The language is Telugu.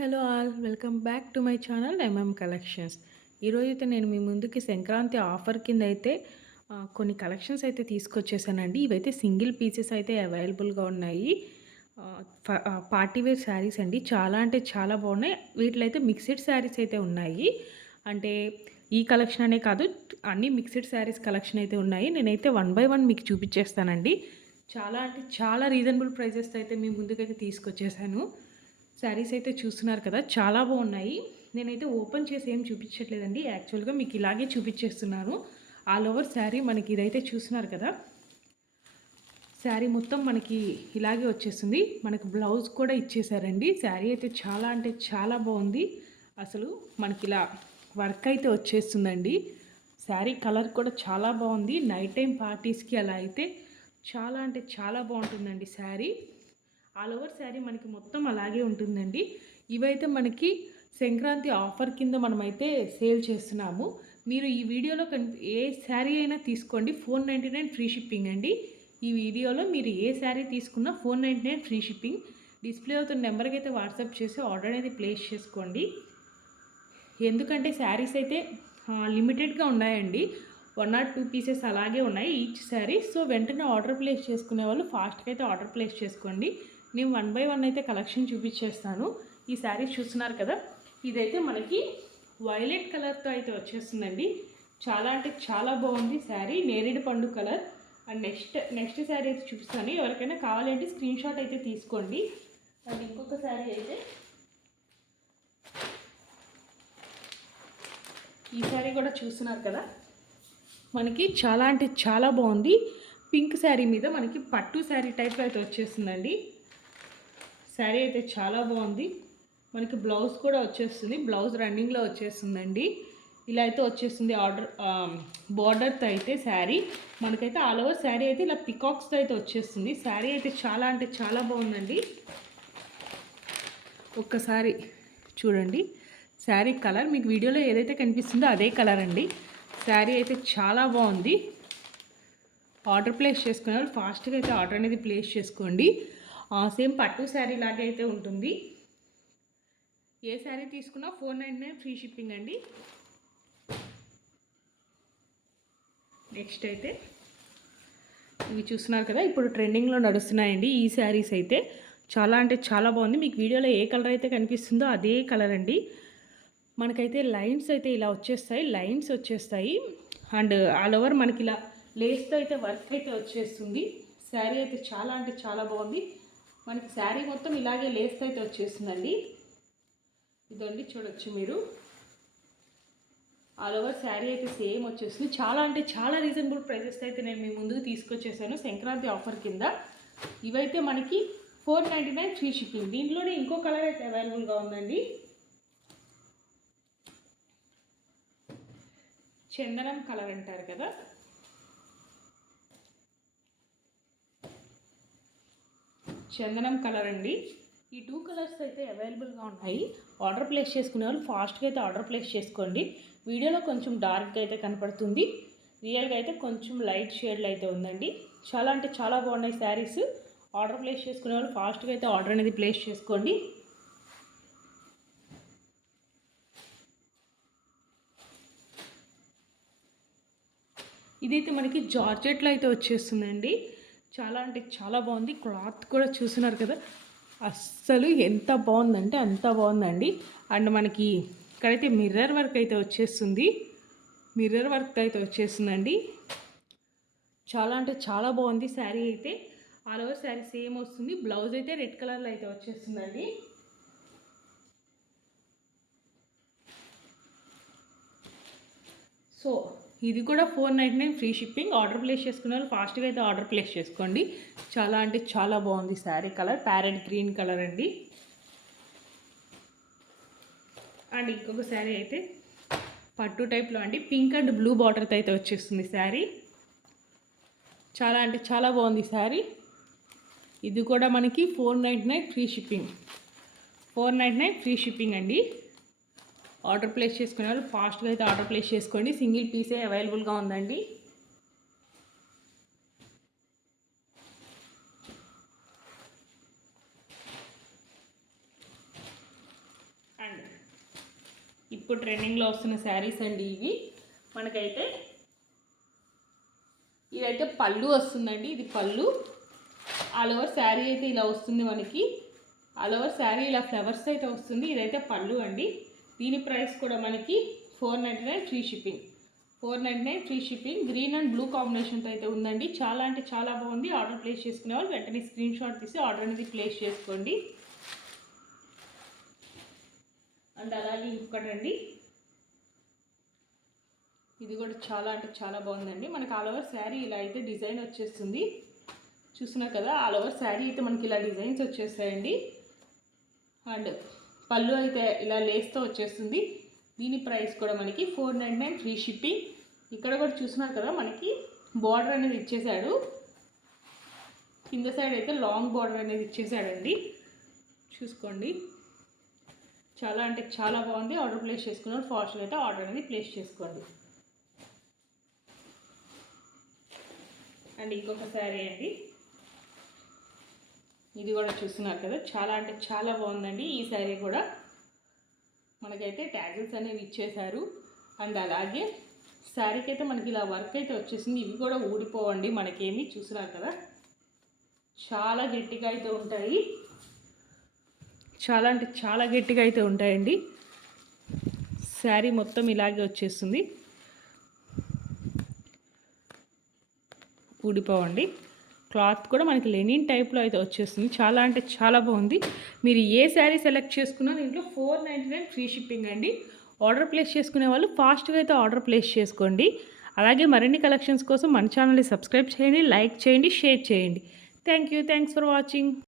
Hello all welcome back to my channel MM collections. ఈరోజైతే నేను మీ ముందుకి సంక్రాంతి ఆఫర్ కింద అయితే కొన్ని కలెక్షన్స్ అయితే తీసుకొచ్చేసానండి. ఇవైతే సింగిల్ పీసెస్ అయితే అవైలబుల్గా ఉన్నాయి. పార్టీ వేర్ శారీస్ అండి. చాలా అంటే చాలా బాగున్నాయి. వీటిలో అయితే మిక్స్డ్ శారీస్ అయితే ఉన్నాయి. అంటే ఈ కలెక్షన్ అనే కాదు, అన్ని మిక్స్డ్ శారీస్ కలెక్షన్ అయితే ఉన్నాయి. నేనైతే వన్ బై వన్ మీకు చూపించేస్తానండి. చాలా అంటే చాలా రీజనబుల్ ప్రైజెస్ అయితే మీ ముందుకైతే తీసుకొచ్చేసాను. శారీస్ అయితే చూస్తున్నారు కదా, చాలా బాగున్నాయి. నేనైతే ఓపెన్ చేసి ఏం చూపించట్లేదండి, యాక్చువల్గా మీకు ఇలాగే చూపించేస్తున్నాను. ఆల్ ఓవర్ శారీ మనకి ఇదైతే చూస్తున్నారు కదా, శారీ మొత్తం మనకి ఇలాగే వచ్చేస్తుంది. మనకు బ్లౌజ్ కూడా ఇచ్చేసారండి. శారీ అయితే చాలా అంటే చాలా బాగుంది. అసలు మనకి ఇలా వర్క్ అయితే వచ్చేస్తుందండి. శారీ కలర్ కూడా చాలా బాగుంది. నైట్ టైం పార్టీస్కి అలా అయితే చాలా అంటే చాలా బాగుంటుందండి శారీ. ఆల్ ఓవర్ శారీ మనకి మొత్తం అలాగే ఉంటుందండి. ఇవైతే మనకి సంక్రాంతి ఆఫర్ కింద మనమైతే సేల్ చేస్తున్నాము. మీరు ఈ వీడియోలో ఏ శారీ అయినా తీసుకోండి, 499 ఫ్రీ షిప్పింగ్ అండి. ఈ వీడియోలో మీరు ఏ శారీ తీసుకున్నా 499 ఫ్రీ షిప్పింగ్. డిస్ప్లే అవుతున్న నెంబర్కి అయితే వాట్సాప్ చేసి ఆర్డర్ అనేది ప్లేస్ చేసుకోండి. ఎందుకంటే శారీస్ అయితే లిమిటెడ్గా ఉన్నాయండి. 1 or 2 పీసెస్ అలాగే ఉన్నాయి ఈచ్ శారీ. సో వెంటనే ఆర్డర్ ప్లేస్ చేసుకునే వాళ్ళు ఫాస్ట్గా అయితే ఆర్డర్ ప్లేస్ చేసుకోండి. నేను వన్ బై వన్ అయితే కలెక్షన్ చూపించేస్తాను. ఈ శారీస్ చూస్తున్నారు కదా, ఇదైతే మనకి వైలెట్ కలర్తో అయితే వచ్చేస్తుందండి. చాలా అంటే చాలా బాగుంది శారీ, నేరేడు పండు కలర్. అండ్ నెక్స్ట్ శారీ అయితే చూపిస్తాను. ఎవరికైనా కావాలంటే స్క్రీన్ షాట్ అయితే తీసుకోండి. అండ్ ఇంకొక శారీ అయితే ఈ శారీ కూడా చూస్తున్నారు కదా, మనకి చాలా అంటే చాలా బాగుంది. పింక్ శారీ మీద మనకి పట్టు శారీ టైప్ అయితే వచ్చేస్తుందండి. శారీ అయితే చాలా బాగుంది. మనకి బ్లౌజ్ కూడా వచ్చేస్తుంది, బ్లౌజ్ రన్నింగ్లో వచ్చేస్తుందండి. ఇలా అయితే వచ్చేస్తుంది ఆర్డర్ బార్డర్తో అయితే శారీ. మనకైతే ఆల్ ఓవర్ శారీ అయితే ఇలా పికాక్స్తో అయితే వచ్చేస్తుంది. శారీ అయితే చాలా అంటే చాలా బాగుందండి. ఒక్కసారి చూడండి, శారీ కలర్ మీకు వీడియోలో ఏదైతే కనిపిస్తుందో అదే కలర్ అండి. శారీ అయితే చాలా బాగుంది. ఆర్డర్ ప్లేస్ చేసుకునే వాళ్ళు ఫాస్ట్గా అయితే ఆర్డర్ అనేది ప్లేస్ చేసుకోండి. సేమ్ పట్టు శారీ లాగే అయితే ఉంటుంది. ఏ శారీ తీసుకున్నా 499 ఫ్రీ షిప్పింగ్ అండి. నెక్స్ట్ అయితే ఇవి చూస్తున్నారు కదా, ఇప్పుడు ట్రెండింగ్లో నడుస్తున్నాయండి ఈ శారీస్ అయితే. చాలా అంటే చాలా బాగుంది. మీకు వీడియోలో ఏ కలర్ అయితే కనిపిస్తుందో అదే కలర్ అండి. మనకైతే లైన్స్ అయితే ఇలా వచ్చేస్తాయి, లైన్స్ వచ్చేస్తాయి. అండ్ ఆల్ ఓవర్ మనకి ఇలా లేస్తో అయితే వర్క్ అయితే వచ్చేస్తుంది. శారీ అయితే చాలా అంటే చాలా బాగుంది. మనకి శారీ మొత్తం ఇలాగే లేస్తో అయితే వచ్చేస్తుందండి. ఇదండి చూడొచ్చు మీరు. ఆల్ ఓవర్ శారీ అయితే సేమ్ వచ్చేస్తుంది. చాలా అంటే చాలా రీజనబుల్ ప్రైజెస్ అయితే నేను మీ ముందుకు తీసుకొచ్చేసాను సంక్రాంతి ఆఫర్ కింద. ఇవైతే మనకి 499 ఫ్రీ షిప్పింగ్. దీంట్లోనే ఇంకో కలర్ అయితే అవైలబుల్గా ఉందండి. చందనం కలర్ అంటారు కదా, చందనం కలర్ అండి. ఈ 2 కలర్స్ అయితే అవైలబుల్గా ఉన్నాయి. ఆర్డర్ ప్లేస్ చేసుకునే వాళ్ళు ఫాస్ట్గా అయితే ఆర్డర్ ప్లేస్ చేసుకోండి. వీడియోలో కొంచెం డార్క్గా అయితే కనపడుతుంది, రియల్గా అయితే కొంచెం లైట్ షేడ్లో అయితే ఉందండి. చాలా అంటే చాలా బాగున్నాయి శారీస్. ఆర్డర్ ప్లేస్ చేసుకునే వాళ్ళు ఫాస్ట్గా అయితే ఆర్డర్ అనేది ప్లేస్ చేసుకోండి. ఇదైతే మనకి జార్జెట్లో అయితే వచ్చేస్తుందండి. చాలా అంటే చాలా బాగుంది. క్లాత్ కూడా చూస్తున్నారు కదా, అస్సలు ఎంత బాగుందంటే అంత బాగుందండి. అండ్ మనకి ఇక్కడైతే మిర్రర్ వర్క్ అయితే వచ్చేస్తుంది, మిర్రర్ వర్క్ అయితే వచ్చేస్తుందండి. చాలా అంటే చాలా బాగుంది శారీ అయితే. ఆల్ ఓవర్ శారీ సేమ్ వస్తుంది. బ్లౌజ్ అయితే రెడ్ కలర్లో అయితే వచ్చేస్తుందండి. సో ఇది కూడా 499 ఫ్రీ షిప్పింగ్. ఆర్డర్ ప్లేస్ చేసుకునే వాళ్ళు ఫాస్ట్గా అయితే ఆర్డర్ ప్లేస్ చేసుకోండి. చాలా అంటే చాలా బాగుంది sari colour, parrot green colour అండి. అండ్ ఇంకొక శారీ అయితే పట్టు టైప్లో అండి, పింక్ అండ్ బ్లూ బార్డర్తో అయితే వచ్చేస్తుంది శారీ. చాలా అంటే చాలా బాగుంది శారీ. ఇది కూడా మనకి 499 ఫ్రీ షిప్పింగ్, 499 ఫ్రీ షిప్పింగ్ అండి. ఆర్డర్ ప్లేస్ చేసుకునే వాళ్ళు ఫాస్ట్గా అయితే ఆర్డర్ ప్లేస్ చేసుకోండి. సింగిల్ పీసే అవైలబుల్గా ఉందండి. ఇప్పుడు ట్రెండింగ్లో వస్తున్న శారీస్ అండి ఇవి. మనకైతే ఇదైతే పళ్ళు వస్తుందండి. ఇది పళ్ళు. ఆల్ ఓవర్ శారీ అయితే ఇలా వస్తుంది మనకి. ఆల్ ఓవర్ శారీ ఇలా ఫ్లవర్స్ అయితే వస్తుంది. ఇదైతే పళ్ళు అండి. దీని ప్రైస్ కూడా మనకి 499 free shipping. 499 free shipping. Green and blue కాంబినేషన్తో అయితే ఉందండి. చాలా అంటే చాలా బాగుంది. ఆర్డర్ ప్లేస్ చేసుకునే వాళ్ళు వెంటనే స్క్రీన్ షాట్ తీసి ఆర్డర్ అనేది ప్లేస్ చేసుకోండి. అండ్ అలాగే ఇంకొకటండి, ఇది కూడా చాలా అంటే చాలా బాగుందండి. మనకి ఆల్ ఓవర్ శారీ ఇలా అయితే డిజైన్ వచ్చేస్తుంది. చూస్తున్నారు కదా, ఆల్ ఓవర్ శారీ అయితే మనకి ఇలా డిజైన్స్ వచ్చేస్తాయండి. అండ్ పళ్ళు అయితే ఇలా లేస్తో వచ్చేస్తుంది. దీని ప్రైస్ కూడా మనకి 499 ఫ్రీ షిప్పింగ్. ఇక్కడ కూడా చూస్తున్నారు కదా, మనకి బార్డర్ అనేది ఇచ్చేసాడు. కింద సైడ్ అయితే లాంగ్ బార్డర్ అనేది ఇచ్చేసాడండి. చూసుకోండి, చాలా అంటే చాలా బాగుంది. ఆర్డర్ ప్లేస్ చేసుకున్నారు ఫాస్ట్గా అయితే ఆర్డర్ అనేది ప్లేస్ చేసుకోండి. అండ్ ఇంకొక శారీ అండి, ఇది కూడా చూస్తున్నారు కదా, చాలా అంటే చాలా బాగుందండి. ఈ శారీ కూడా మనకైతే ట్యాగిల్స్ అనేవి ఇచ్చేశారు. అండ్ అలాగే శారీకి అయితే మనకి ఇలా వర్క్ అయితే వచ్చేసింది. ఇవి కూడా ఊడిపోవండి మనకేమి. చూస్తున్నారు కదా, చాలా గట్టిగా అయితే ఉంటాయి. చాలా అంటే చాలా గట్టిగా అయితే ఉంటాయండి. శారీ మొత్తం ఇలాగే వచ్చేస్తుంది, ఊడిపోవండి. క్లాత్ కూడా మనకి లెనిన్ టైప్లో అయితే వచ్చేస్తుంది. చాలా అంటే చాలా బాగుంది. మీరు ఏ శారీ సెలెక్ట్ చేసుకున్నా దీంట్లో 499 ఫ్రీ షిప్పింగ్ అండి. ఆర్డర్ ప్లేస్ చేసుకునే వాళ్ళు ఫాస్ట్గా అయితే ఆర్డర్ ప్లేస్ చేసుకోండి. అలాగే మరిన్ని కలెక్షన్స్ కోసం మన ఛానల్ని సబ్స్క్రైబ్ చేయండి, లైక్ చేయండి, షేర్ చేయండి. Thanks for watching.